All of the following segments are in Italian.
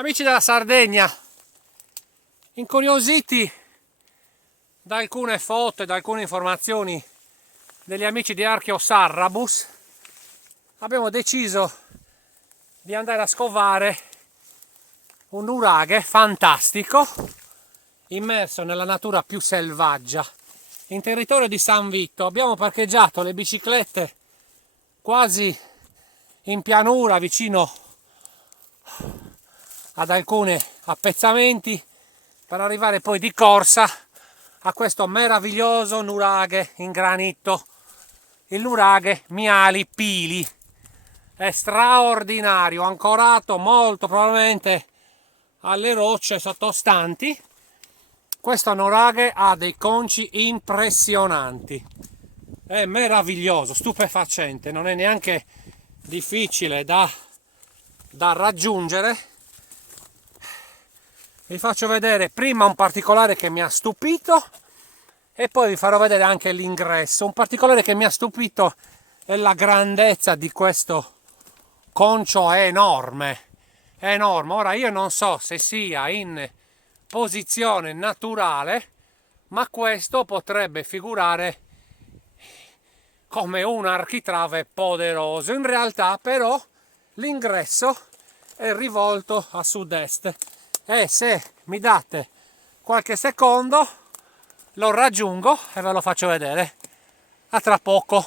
Amici della Sardegna, incuriositi da alcune foto e da alcune informazioni degli amici di Archeosarrabus, abbiamo deciso di andare a scovare un nuraghe fantastico immerso nella natura più selvaggia in territorio di San Vito. Abbiamo parcheggiato le biciclette quasi in pianura vicino ad alcuni appezzamenti per arrivare poi di corsa a questo meraviglioso nuraghe in granito, il nuraghe Miali Pili. È straordinario, ancorato molto probabilmente alle rocce sottostanti. Questo nuraghe ha dei conci impressionanti, è meraviglioso, stupefacente, non è neanche difficile da raggiungere. Vi faccio vedere prima un particolare che mi ha stupito e poi vi farò vedere anche l'ingresso. Un particolare che mi ha stupito è la grandezza di questo concio, è enorme, è enorme. Ora io non so se sia in posizione naturale, ma questo potrebbe figurare come un architrave poderoso. In realtà però l'ingresso è rivolto a sud-est e se mi date qualche secondo lo raggiungo e ve lo faccio vedere. A tra poco.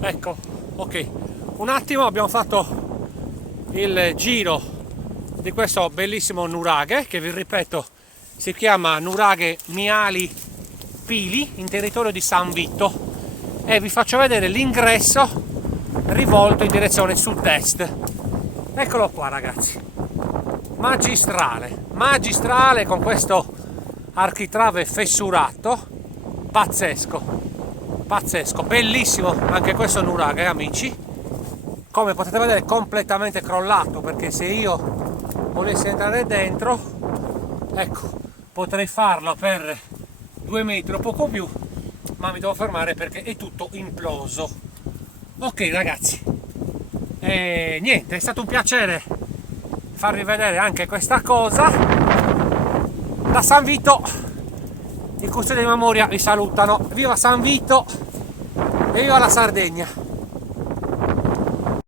Ecco, ok, un attimo, abbiamo fatto il giro di questo bellissimo nuraghe che, vi ripeto, si chiama nuraghe Miali Pili in territorio di San Vito, e vi faccio vedere l'ingresso rivolto in direzione sud-est. Eccolo qua, ragazzi, magistrale con questo architrave fessurato, pazzesco, bellissimo anche questo nuraghe, amici. Come potete vedere completamente crollato, perché se io volessi entrare dentro, ecco, potrei farlo per 2 metri o poco più, ma mi devo fermare perché è tutto imploso. Ok ragazzi, niente, è stato un piacere farvi vedere anche questa cosa. Da San Vito i custodi di memoria vi salutano. Viva San Vito e viva la Sardegna!